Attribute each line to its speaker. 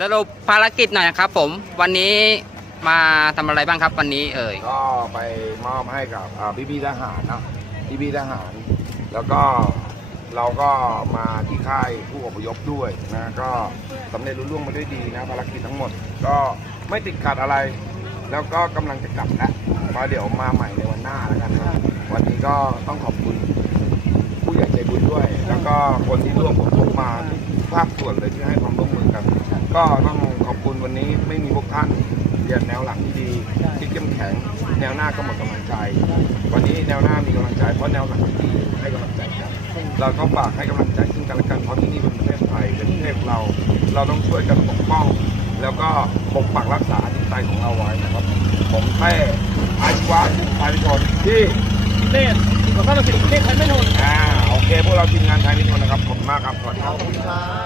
Speaker 1: สรุปภารกิจหน่อยนะครับ ผมวันนี้มาทำอะไรบ้างครับวันนี้เอ่ย
Speaker 2: ก็ไปมอบให้กับพี่พี่ๆทหารเนาะพี่พี่ๆทหาร แล้วก็เราก็มาที่ค่ายผู้อพยพด้วยนะก็สำเร็จรุ่ล่วงมาด้วยดีนะภารกิจทั้งหมด ก็ไม่ติดขัดอะไร แล้วก็กำลังจะกลับแล้วมาเดี๋ยวมาใหม่ในวันหน้าแล้วกันนะวันนี้ก็ต้องขอบคุณ ผู้ใหญ่ใจบุญด้วย แล้วก็คนที่ร่วมผมทุกมาทุกภาคส่วนเลยที่ให้ความร่วมมือกัน ก็ต้องขอบคุณวันนี้ไม่มีพวกท่านเรียนแนวหลังที่ดีที่เข้มแข็ง แนวหน้าก็หมดกำลังใจ วันนี้แนวหน้ามีกำลังใจเพราะแนวหลังที่ดีให้กำลังใจกันเราก็ฝากให้กำลังใจซึ่งกันและกันเพราะที่นี่เป็นประเทศไทยเป็นประเทศของเรา เราต้องช่วยกันปกป้อง แล้วก็ปกปักรักษาจิตใจของเราไว้นะครับผมแท้อาชีวะชายพิชนที่
Speaker 3: เนตขอต้อนรับสิ่งเทพไทยไม่ทน
Speaker 2: อ่าโอเคพวกเราทีมงานไทยนิพนธ์นะครับขอบคุณมากครับสวัสดีครับ
Speaker 3: ครับ